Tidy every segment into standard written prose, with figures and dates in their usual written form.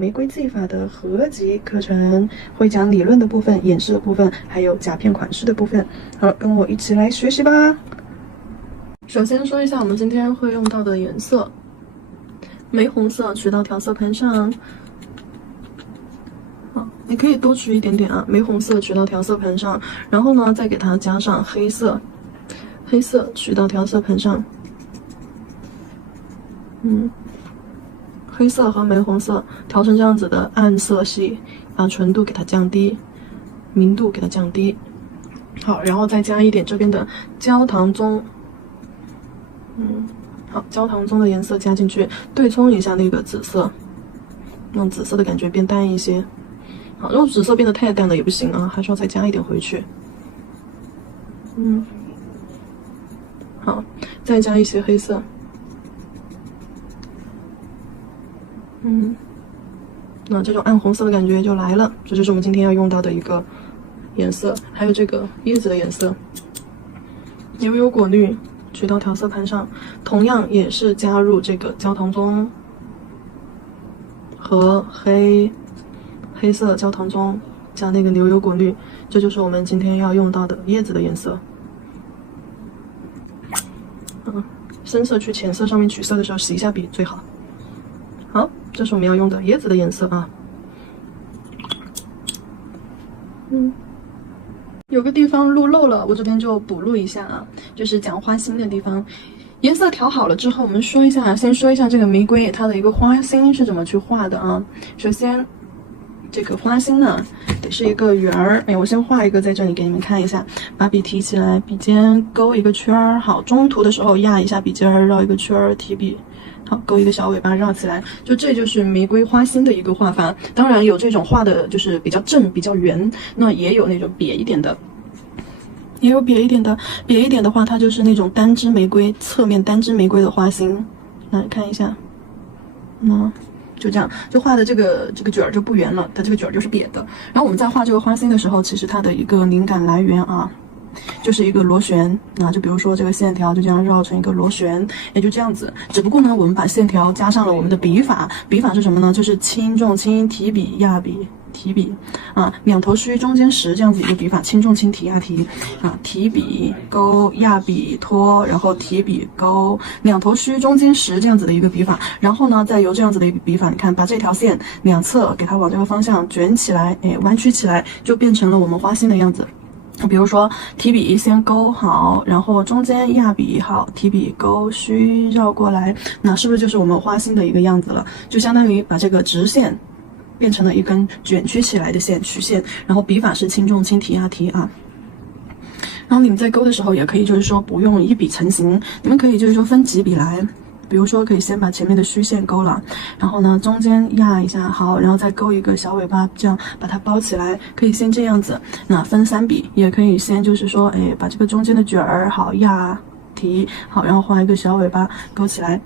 玫瑰技法的合集课程会讲理论的部分、演示的部分，还有甲片款式的部分。好，跟我一起来学习吧。首先说一下我们今天会用到的颜色，玫红色取到调色盘上。好，你可以多取一点点啊，玫红色取到调色盘上，然后呢再给它加上黑色，黑色取到调色盘上。黑色和玫红色调成这样子的暗色系，把纯度给它降低，明度给它降低。好，然后再加一点这边的焦糖棕，好，焦糖棕的颜色加进去，对冲一下那个紫色，让紫色的感觉变淡一些。好，如果紫色变得太淡了也不行啊，还是要再加一点回去。好，再加一些黑色。那这种暗红色的感觉就来了，这就是我们今天要用到的一个颜色。还有这个叶子的颜色，牛油果绿取到调色盘上，同样也是加入这个焦糖棕和黑色焦糖棕加那个牛油果绿，这就是我们今天要用到的叶子的颜色。深色去浅色上面取色的时候洗一下笔最好。好，这是我们要用的叶子的颜色啊。有个地方录漏了，我这边就补录一下啊，就是讲花心的地方。颜色调好了之后，我们说一下，先说一下这个玫瑰它的一个花心是怎么去画的啊。首先，这个花心呢得是一个圆儿，我先画一个在这里给你们看一下，把笔提起来，笔尖勾一个圈儿，好，中途的时候压一下笔尖儿，绕一个圈儿，提笔。好，勾一个小尾巴绕起来，这就是玫瑰花心的一个画法。当然有这种画的就是比较正比较圆，那也有那种瘪一点的，瘪一点的话它就是那种单支玫瑰，侧面单支玫瑰的花心。来看一下，就这样，就画的这个卷儿就不圆了，它这个卷儿就是瘪的。然后我们在画这个花心的时候，其实它的一个灵感来源啊，就是一个螺旋，就比如说这个线条就这样绕成一个螺旋，也就这样子。只不过呢，我们把线条加上了我们的笔法，笔法是什么呢？就是轻重轻，提笔压笔。提笔两头虚中间实这样子一个笔法，轻重轻提压提提笔勾压笔拖，然后提笔勾，两头虚中间实这样子的一个笔法。然后呢，再由这样子的一个笔法，你看把这条线两侧给它往这个方向卷起来，弯曲起来，就变成了我们花心的样子。比如说提笔先勾好，然后中间压笔好，提笔勾虚绕过来，那是不是就是我们花心的一个样子了？就相当于把这个直线变成了一根卷曲起来的线曲线，然后笔法是轻重轻提压提啊。然后你们在勾的时候也可以就是说不用一笔成型，你们可以就是说分几笔来。比如说可以先把前面的虚线勾了，然后呢中间压一下好，然后再勾一个小尾巴，这样把它包起来，可以先这样子。那分3笔，也可以先就是说把这个中间的卷儿好压提好，然后画一个小尾巴勾起来。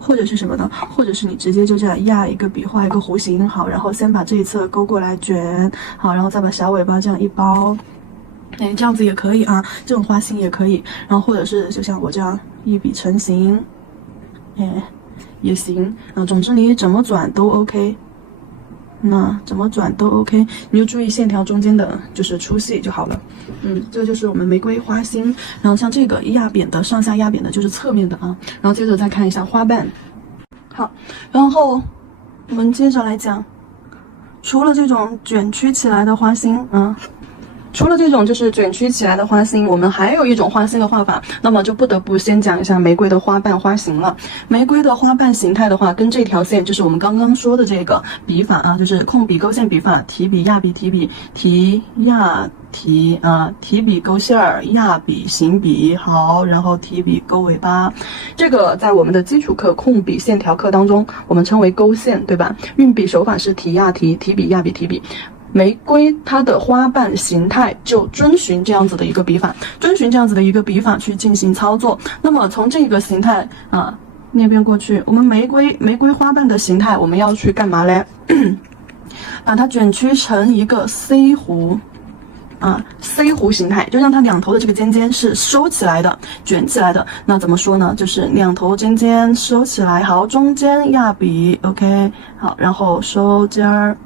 或者是什么呢？或者是你直接就这样压一个笔画一个弧形好，然后先把这一侧勾过来卷好，然后再把小尾巴这样一包，这样子也可以啊，这种花心也可以。然后或者是就像我这样一笔成型，也行总之你怎么转都 OK。怎么转都 OK， 你就注意线条中间的就是粗细就好了。这个就是我们玫瑰花心。然后像这个压扁的，上下压扁的就是侧面的啊。然后接着再看一下花瓣。好，然后我们接着来讲，除了这种卷曲起来的花心除了这种就是卷曲起来的花心，我们还有一种花心的画法，那么就不得不先讲一下玫瑰的花瓣花型了。玫瑰的花瓣形态的话，跟这条线就是我们刚刚说的这个笔法就是控笔勾线笔法，提笔压笔提笔提压提提笔勾线儿压笔行笔好，然后提笔勾尾巴。这个在我们的基础课控笔线条课当中，我们称为勾线，对吧？运笔手法是提压提，提笔压笔提笔。玫瑰它的花瓣形态就遵循这样子的一个笔法，去进行操作。那么从这个形态那边过去，我们玫瑰花瓣的形态我们要去干嘛嘞？把它卷曲成一个 C 弧， C 弧形态，就让它两头的这个尖尖是收起来的，卷起来的。那怎么说呢？就是两头尖尖收起来，好，中间压笔 ，OK， 好，然后收尖儿，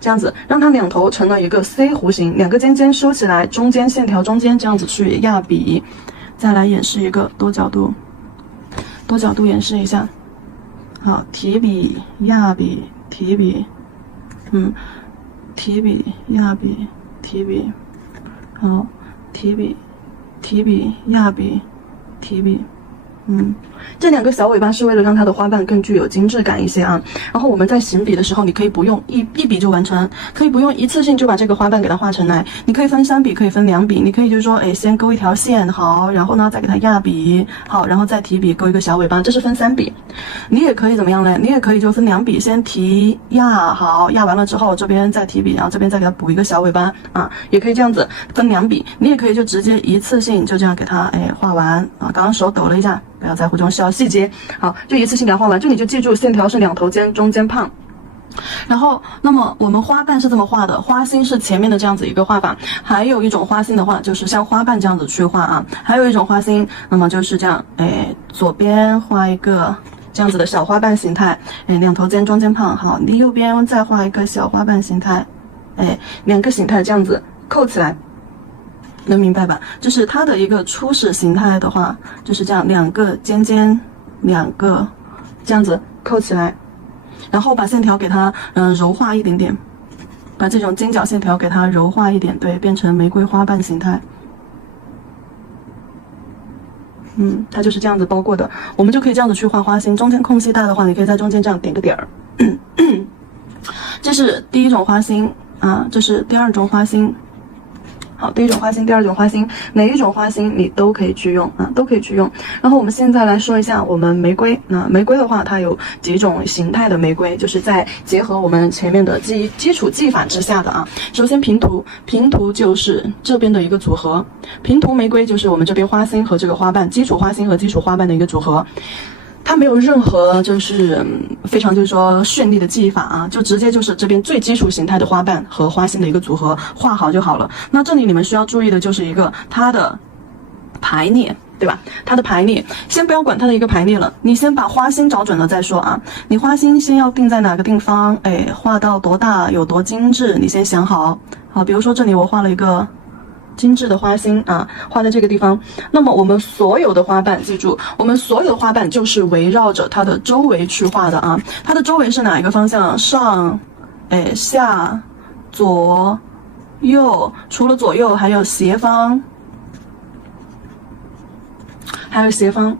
这样子让它两头成了一个 C 弧形，两个尖尖收起来，中间线条中间这样子去压笔。再来演示一个多角度演示一下。好，提笔、压笔、提笔，提笔、压笔、提笔，好，提笔、压笔、提笔。这两个小尾巴是为了让它的花瓣更具有精致感一些啊。然后我们在行笔的时候，你可以不用一笔就完成，可以不用一次性就把这个花瓣给它画成来，你可以分3笔，可以分2笔，你可以就是说，先勾一条线，好，然后呢再给它压笔，好，然后再提笔勾一个小尾巴，这是分3笔。你也可以怎么样呢？你也可以就分2笔，先提压，好，压完了之后这边再提笔，然后这边再给它补一个小尾巴啊，也可以这样子分2笔。你也可以就直接一次性就这样给它画完啊。刚刚手抖了一下，不要在乎这种小细节，好，就一次性给它画完。就你就记住线条是两头尖，中间胖。然后，那么我们花瓣是这么画的，花心是前面的这样子一个画法。还有一种花心的话，就是像花瓣这样子去画啊。还有一种花心，那么就是这样，左边画一个这样子的小花瓣形态，两头尖，中间胖。好，你右边再画一个小花瓣形态，两个形态这样子扣起来。能明白吧？就是它的一个初始形态的话，就是这样，两个尖尖，两个这样子扣起来，然后把线条给它柔化一点点，把这种尖角线条给它柔化一点，对，变成玫瑰花瓣形态。它就是这样子包过的，我们就可以这样子去画花心。中间空隙大的话，你可以在中间这样点个点儿。这是第一种花心啊，这是第二种花心。好，第一种花心，第二种花心，哪一种花心你都可以去用啊，都可以去用。然后我们现在来说一下我们玫瑰。那玫瑰的话，它有几种形态的玫瑰，就是在结合我们前面的基础技法之下的啊。首先平涂，平涂就是这边的一个组合，平涂玫瑰就是我们这边花心和这个花瓣，基础花心和基础花瓣的一个组合。它没有任何就是非常就是说绚丽的技法啊，就直接就是这边最基础形态的花瓣和花心的一个组合画好就好了。那这里你们需要注意的就是一个它的排列，对吧？它的排列，先不要管它的一个排列了，你先把花心找准了再说啊。你花心先要定在哪个地方，画到多大有多精致，你先想好。好，比如说这里我画了一个精致的花心啊，画在这个地方。那么我们所有的花瓣，记住，我们所有的花瓣就是围绕着它的周围去画的啊。它的周围是哪一个方向？上，下，左，右。除了左右，还有斜方，还有斜方。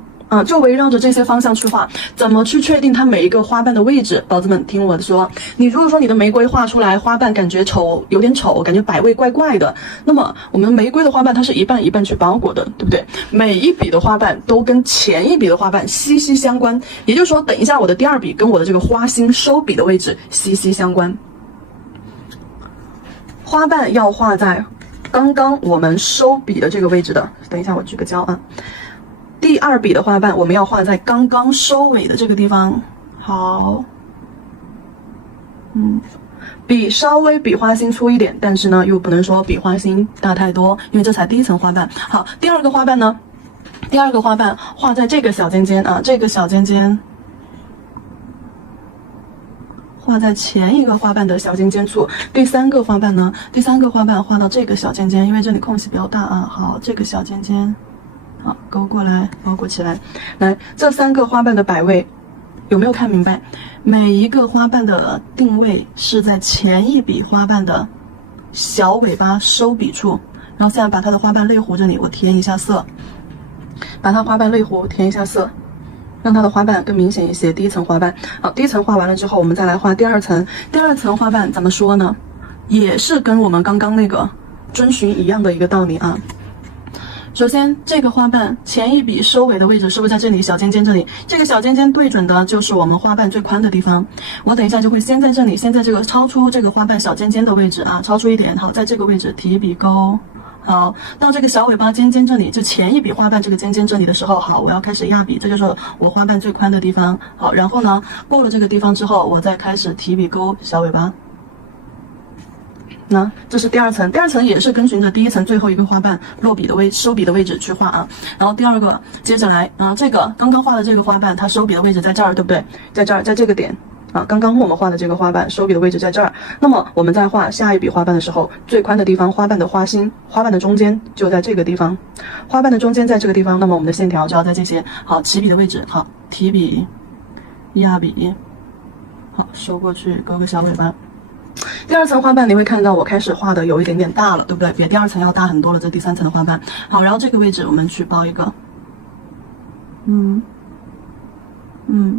就围绕着这些方向去画。怎么去确定它每一个花瓣的位置？宝子们听我的说，你如果说你的玫瑰画出来花瓣感觉丑，有点丑，感觉摆位怪怪的，那么我们玫瑰的花瓣它是一半一半去包裹的，对不对？每一笔的花瓣都跟前一笔的花瓣息息相关，也就是说，等一下我的第二笔跟我的这个花心收笔的位置息息相关。花瓣要画在刚刚我们收笔的这个位置的，等一下我举个胶啊。第二笔的花瓣我们要画在刚刚收尾的这个地方。好，笔稍微比花心粗一点，但是呢又不能说比花心大太多，因为这才第一层花瓣。好，第二个花瓣呢，第二个花瓣画在这个小尖尖啊，这个小尖尖画在前一个花瓣的小尖尖处。第三个花瓣呢，第三个花瓣画到这个小尖尖，因为这里空隙比较大啊。好，这个小尖尖。好，勾过来，包裹起来。来，这3个花瓣的摆位有没有看明白？每一个花瓣的定位是在前一笔花瓣的小尾巴收笔处。然后现在把它的花瓣泪弧这里我填一下色，把它花瓣泪弧填一下色，让它的花瓣更明显一些。第一层花瓣，好，第一层画完了之后，我们再来画第二层。第二层花瓣怎么说呢？也是跟我们刚刚那个遵循一样的一个道理啊。首先，这个花瓣前一笔收尾的位置是不是在这里小尖尖这里？这个小尖尖对准的就是我们花瓣最宽的地方。我等一下就会先在这里，先在这个超出这个花瓣小尖尖的位置啊，超出一点。好，在这个位置提笔勾。好，到这个小尾巴尖尖这里，就前一笔花瓣这个尖尖这里的时候，好，我要开始压笔，这就是我花瓣最宽的地方。好，然后呢，过了这个地方之后，我再开始提笔勾小尾巴。那这是第二层，第二层也是跟循着第一层最后一个花瓣落笔的收笔的位置去画啊。然后第二个接着来啊，这个刚刚画的这个花瓣，它收笔的位置在这儿，对不对？在这儿，在这个点啊，刚刚我们画的这个花瓣收笔的位置在这儿。那么我们在画下一笔花瓣的时候，最宽的地方，花瓣的花心，花瓣的中间就在这个地方，花瓣的中间在这个地方。那么我们的线条就要在这些好起笔的位置，好提笔、压笔，好收过去，勾个小尾巴。第二层花瓣你会看到我开始画的有一点点大了，对不对？比第二层要大很多了，这第三层的花瓣。好，然后这个位置我们去包一个，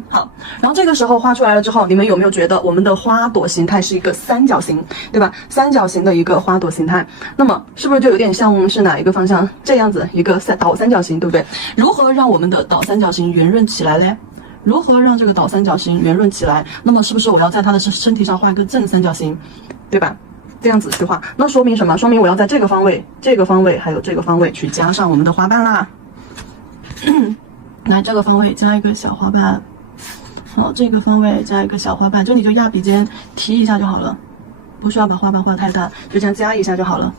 好。然后这个时候画出来了之后，你们有没有觉得我们的花朵形态是一个三角形，对吧？三角形的一个花朵形态，那么是不是就有点像是哪一个方向？这样子一个倒三角形，对不对？如何让我们的倒三角形圆润起来嘞？如何让这个倒三角形圆润起来？那么是不是我要在它的身体上画一个正三角形，对吧？这样子去画，那说明什么？说明我要在这个方位、这个方位还有这个方位去加上我们的花瓣啦。来，这个方位加一个小花瓣，好，这个方位加一个小花瓣，就你就压笔尖提一下就好了，不需要把花瓣画太大，就这样加一下就好了。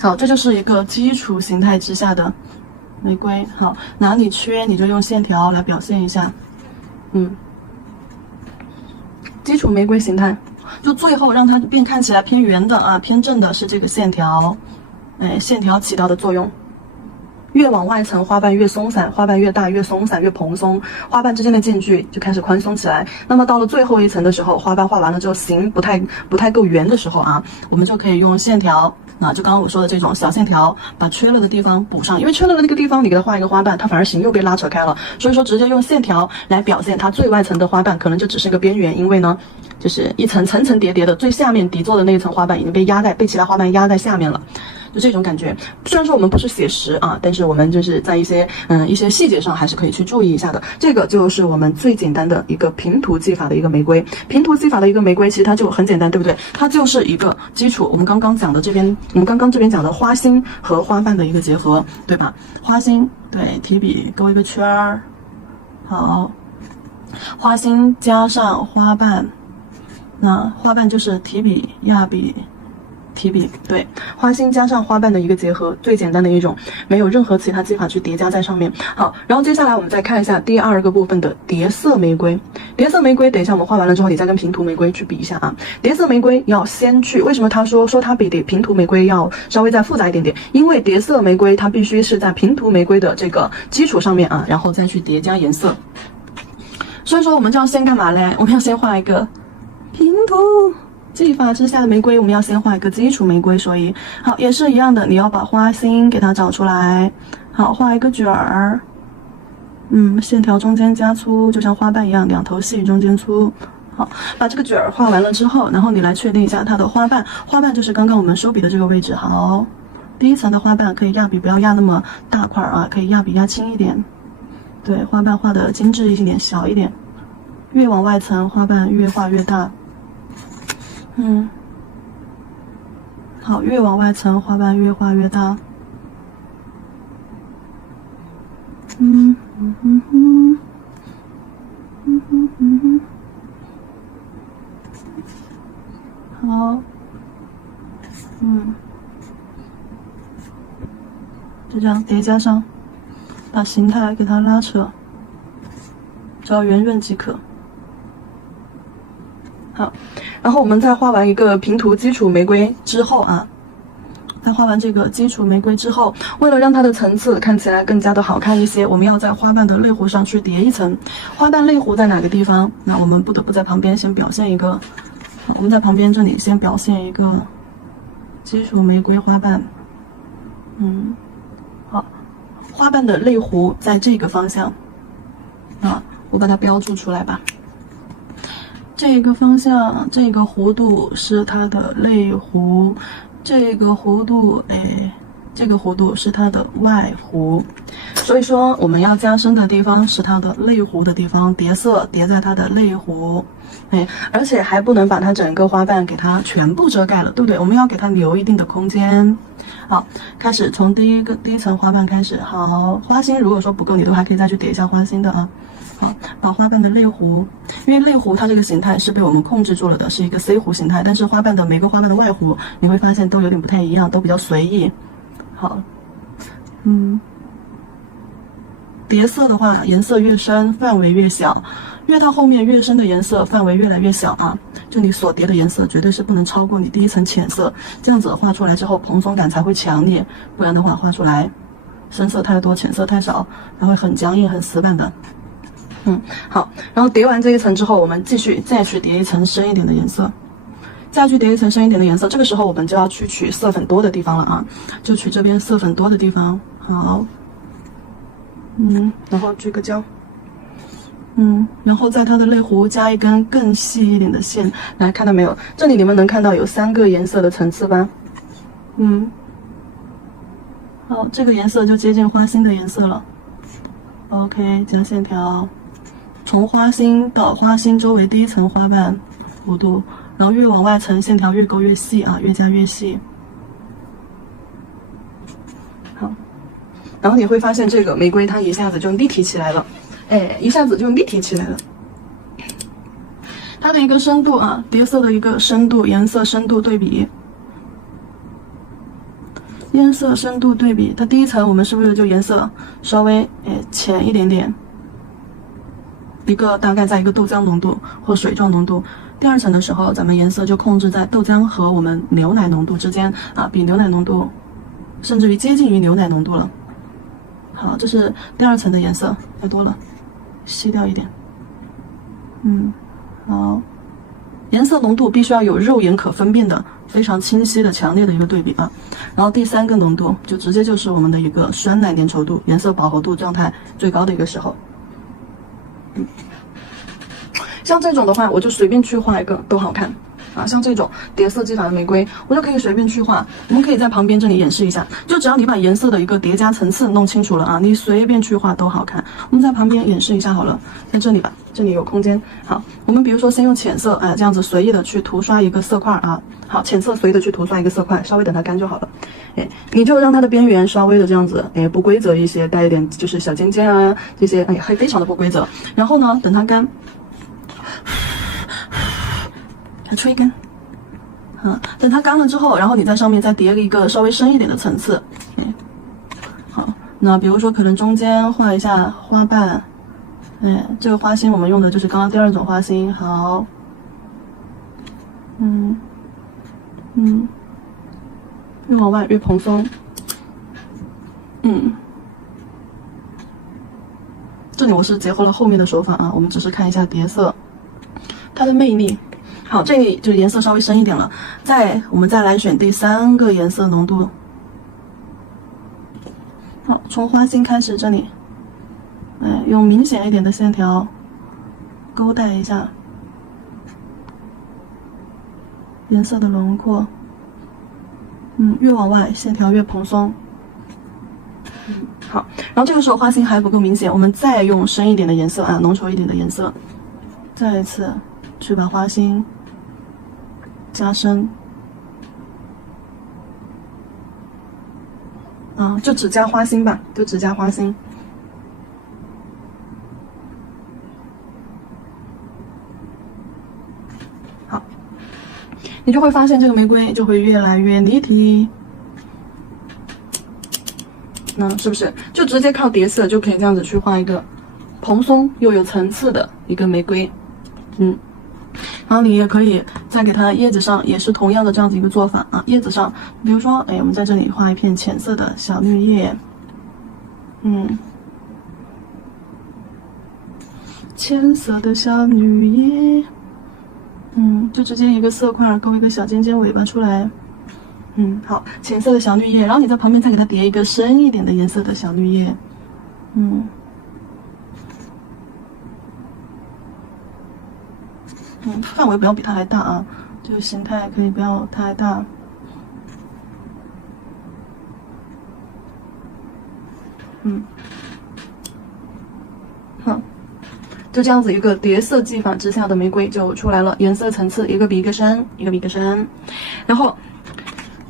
好，这就是一个基础形态之下的玫瑰。好，哪里缺你就用线条来表现一下。基础玫瑰形态，就最后让它看起来偏圆的啊，偏正的是这个线条，线条起到的作用。越往外层，花瓣越松散，花瓣越大越松散越蓬松，花瓣之间的间距就开始宽松起来。那么到了最后一层的时候，花瓣画完了之后形不太够圆的时候啊，我们就可以用线条。就刚刚我说的这种小线条，把缺了的地方补上，因为缺了的那个地方，你给它画一个花瓣，它反而形又被拉扯开了。所以说，直接用线条来表现它最外层的花瓣，可能就只是一个边缘，因为呢，就是一层层层叠叠的，最下面底座的那一层花瓣已经被其他花瓣压在下面了。就这种感觉，虽然说我们不是写实啊，但是我们就是在一些细节上还是可以去注意一下的。这个就是我们最简单的一个平涂技法的一个玫瑰。平涂技法的一个玫瑰，其实它就很简单，对不对？它就是一个基础。我们刚刚这边讲的花心和花瓣的一个结合，对吧？花心，对，提笔勾一个圈儿，好，花心加上花瓣，那花瓣就是提笔、压笔。提笔，对，花心加上花瓣的一个结合，最简单的一种，没有任何其他技法去叠加在上面。好，然后接下来我们再看一下第二个部分的叠色玫瑰。叠色玫瑰，等一下我们画完了之后，你再跟平涂玫瑰去比一下啊。叠色玫瑰要先去，为什么他说它比平涂玫瑰要稍微再复杂一点点？因为叠色玫瑰它必须是在平涂玫瑰的这个基础上面啊，然后再去叠加颜色。所以说我们就要先干嘛嘞？我们要先画一个平涂技法之下的玫瑰，我们要先画一个基础玫瑰，所以好也是一样的，你要把花心给它找出来，好画一个卷儿，线条中间加粗，就像花瓣一样，两头细中间粗。好，把这个卷儿画完了之后，然后你来确定一下它的花瓣，花瓣就是刚刚我们收笔的这个位置。好，第一层的花瓣可以压笔不要压那么大块啊，可以压笔压轻一点，对，花瓣画的精致一点，小一点，越往外层花瓣越画越大。好，越往外层花瓣越画越大。好，就这样叠加上，把形态给它拉扯，只要圆润即可。好，然后我们在画完一个平涂基础玫瑰之后啊，在画完这个基础玫瑰之后，为了让它的层次看起来更加的好看一些，我们要在花瓣的内弧上去叠一层。花瓣内弧在哪个地方？那我们不得不在旁边先表现一个，我们在旁边这里先表现一个基础玫瑰花瓣。好，花瓣的内弧在这个方向啊，我把它标注出来吧。这个方向，这个弧度是它的内弧，这个弧度，这个弧度是它的外弧。所以说，我们要加深的地方是它的内弧的地方，叠色叠在它的内弧，而且还不能把它整个花瓣给它全部遮盖了，对不对？我们要给它留一定的空间。好，开始从第一层花瓣开始。好，花心如果说不够，你都还可以再去叠一下花心的啊。好，把花瓣的内弧，因为类弧它这个形态是被我们控制住了的，是一个 C 弧形态，但是花瓣的每个花瓣的外弧你会发现都有点不太一样，都比较随意。好，叠色的话，颜色越深，范围越小，越到后面越深的颜色范围越来越小啊。就你所叠的颜色绝对是不能超过你第一层浅色，这样子画出来之后蓬松感才会强烈，不然的话画出来深色太多，浅色太少，它会很僵硬、很死板的。好，然后叠完这一层之后，我们继续再去叠一层深一点的颜色，再去叠一层深一点的颜色。这个时候我们就要去取色粉多的地方了啊，就取这边色粉多的地方。好，然后聚个焦。然后在它的类弧加一根更细一点的线，来看到没有？这里你们能看到有3个颜色的层次吧？好，这个颜色就接近花心的颜色了。OK， 加线条，从花心到花心周围第一层花瓣弧度，然后越往外层线条越勾越细啊，越加越细。好，然后你会发现这个玫瑰它一下子就立体起来了。一下子就立体起来了。它的一个深度啊，叠色的一个深度，颜色深度对比，颜色深度对比。它第一层我们是不是就颜色稍微浅一点点，一个大概在一个豆浆浓度或水状浓度。第二层的时候，咱们颜色就控制在豆浆和我们牛奶浓度之间啊，比牛奶浓度甚至于接近于牛奶浓度了。好，这是第二层的颜色，太多了。吸掉一点，好，颜色浓度必须要有肉眼可分辨的、非常清晰的、强烈的一个对比啊。然后第3个浓度就直接就是我们的一个酸奶粘稠度、颜色饱和度状态最高的一个时候。像这种的话，我就随便去画一个都好看啊。像这种叠色技法的玫瑰，我就可以随便去画。我们可以在旁边这里演示一下，就只要你把颜色的一个叠加层次弄清楚了啊，你随便去画都好看。我们在旁边演示一下好了，在这里吧，这里有空间。好，我们比如说先用浅色，这样子随意的去涂刷一个色块啊。好，浅色随意的去涂刷一个色块，稍微等它干就好了。你就让它的边缘稍微的这样子，不规则一些，带一点就是小尖尖啊，这些还非常的不规则。然后呢，等它干，吹干。等它干了之后，然后你在上面再叠一个稍微深一点的层次。好，那比如说可能中间画一下花瓣，这个花心我们用的就是刚刚第2种花心。好，越往外越蓬松。这里我是结合了后面的手法啊，我们只是看一下叠色它的魅力。好，这里就是颜色稍微深一点了，我们再来选第3个颜色浓度。好，从花心开始，这里，用明显一点的线条勾带一下颜色的轮廓。越往外线条越蓬松。好，然后这个时候花心还不够明显，我们再用深一点的颜色啊，浓稠一点的颜色，再一次去把花心加深。就只加花心吧，就只加花心。好，你就会发现这个玫瑰就会越来越立体。是不是就直接靠叠色就可以这样子去画一个蓬松又有层次的一个玫瑰？然后你也可以再给它叶子上也是同样的这样子一个做法啊。叶子上，比如说，我们在这里画一片浅色的小绿叶，浅色的小绿叶，就直接一个色块勾一个小尖尖尾巴出来。好，浅色的小绿叶，然后你在旁边再给它叠一个深一点的颜色的小绿叶，范围不要比它还大啊，这个形态可以不要太大。好，就这样子一个叠色技法之下的玫瑰就出来了，颜色层次一个比一个深，一个比一个深。然后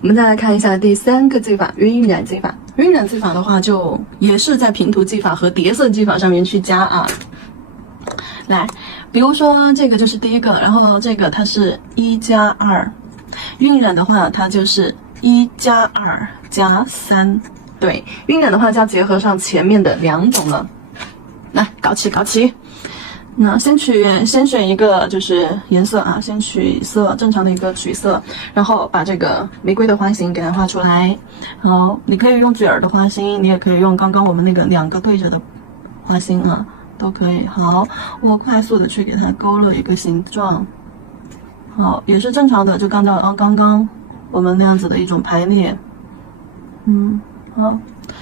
我们再来看一下第3个技法，晕染技法。晕染技法的话，就也是在平涂技法和叠色技法上面去加啊。来，比如说这个就是第一个，然后这个它是1+2，晕染的话它就是1+2+3，对，晕染的话就要结合上前面的2种了。来，搞起搞起。那先选一个就是颜色啊，先取色，正常的一个取色，然后把这个玫瑰的花型给它画出来。好，你可以用卷儿的花心，你也可以用刚刚我们那个2个对着的花心啊，都可以。好，我快速的去给它勾勒一个形状。好，也是正常的，就刚刚我们那样子的一种排列。好。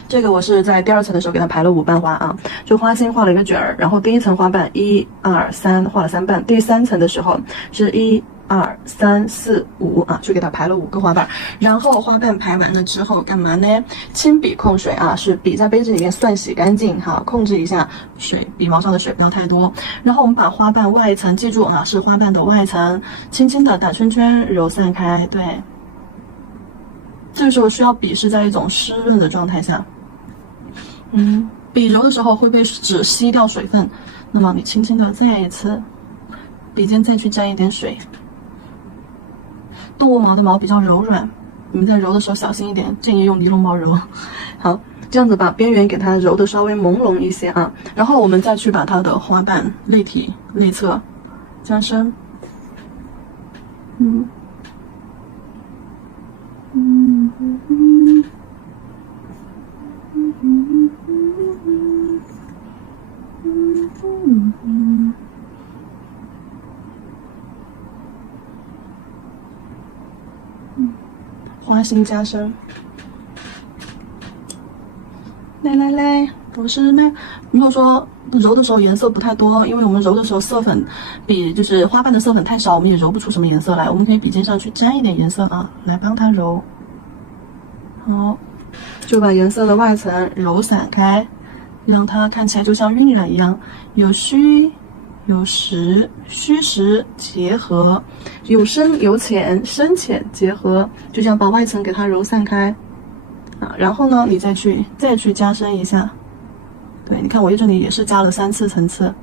这个我是在第2层的时候给它排了5瓣花啊，就花心画了一个卷儿，然后第1层花瓣1、2、3画了3瓣，第3层的时候是1、2、3、4、5啊，就给它排了5个花瓣。然后花瓣排完了之后干嘛呢？轻笔控水啊，是笔在杯子里面涮洗干净哈，控制一下水，笔毛上的水不要太多。然后我们把花瓣外层，记住啊，是花瓣的外层，轻轻的打圈圈揉散开，对。这个时候需要笔是在一种湿润的状态下。笔揉的时候会被纸吸掉水分，那么你轻轻的再一次，笔尖再去沾一点水。动物毛的毛比较柔软，你们在揉的时候小心一点，建议用尼龙毛揉。好，这样子把边缘给它揉的稍微朦胧一些啊，然后我们再去把它的花瓣内体内侧加深。花心加深，来，不是那如果说揉的时候颜色不太多，因为我们揉的时候色粉比就是花瓣的色粉太少，我们也揉不出什么颜色来。我们可以笔尖上去沾一点颜色啊，来帮它揉。好，就把颜色的外层揉散开，让它看起来就像晕染一样，有虚有实，虚实结合，有深有浅，深浅结合，就这样把外层给它揉散开啊。然后呢，你再去加深一下。对，你看我这里也是加了3次层次。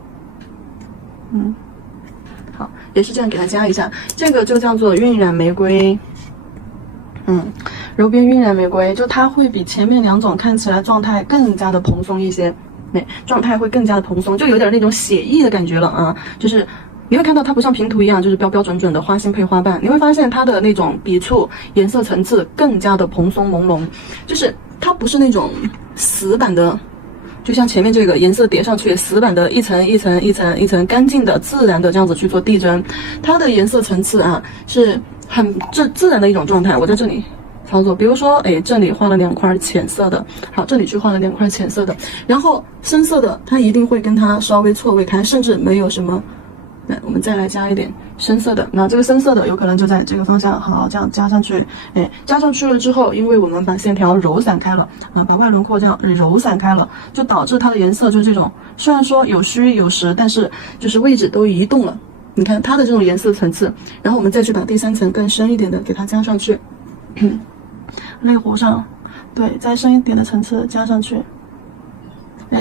好，也是这样给它加一下。这个就叫做晕染玫瑰。柔边晕染玫瑰，就它会比前面2种看起来状态更加的蓬松一些。状态会更加的蓬松，就有点那种写意的感觉了啊！就是你会看到它不像平涂一样，就是标标准准的花心配花瓣，你会发现它的那种笔触、颜色层次更加的蓬松朦胧，就是它不是那种死板的，就像前面这个颜色叠上去死板的一层一层一层一层干净的自然的这样子去做递增，它的颜色层次啊是很自然的一种状态。我在这里操作，比如说，这里画了2块浅色的，好，这里去画了2块浅色的，然后深色的，它一定会跟它稍微错位开，甚至没有什么。来，我们再来加一点深色的，那这个深色的有可能就在这个方向，好，这样加上去，加上去了之后，因为我们把线条揉散开了啊，把外轮廓这样揉散开了，就导致它的颜色就是这种，虽然说有虚有实，但是就是位置都移动了。你看它的这种颜色层次，然后我们再去把第3层更深一点的给它加上去。泪湖上，对，再深一点的层次加上去。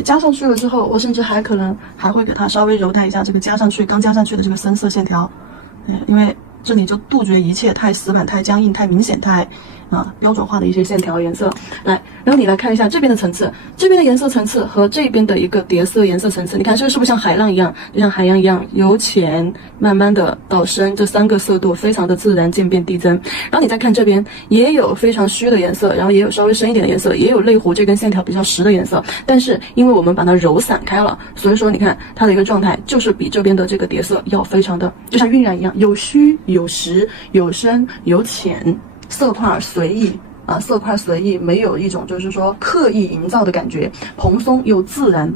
加上去了之后，我甚至还可能还会给它稍微揉带一下这个刚加上去的这个深色线条，因为这里就杜绝一切太死板、太僵硬、太明显、太标准化的一些线条颜色。来，然后你来看一下这边的层次，这边的颜色层次和这边的一个叠色颜色层次，你看这个是不是像海浪一样，就像海洋一样，由浅慢慢的到深，这3个色度非常的自然渐变递增。然后你再看这边也有非常虚的颜色，然后也有稍微深一点的颜色，也有泪湖这根线条比较实的颜色，但是因为我们把它揉散开了，所以说你看它的一个状态就是比这边的这个叠色要非常的就像晕染一样，有虚有实，有深有浅，色块随意色块随意，没有一种就是说刻意营造的感觉，蓬松又自然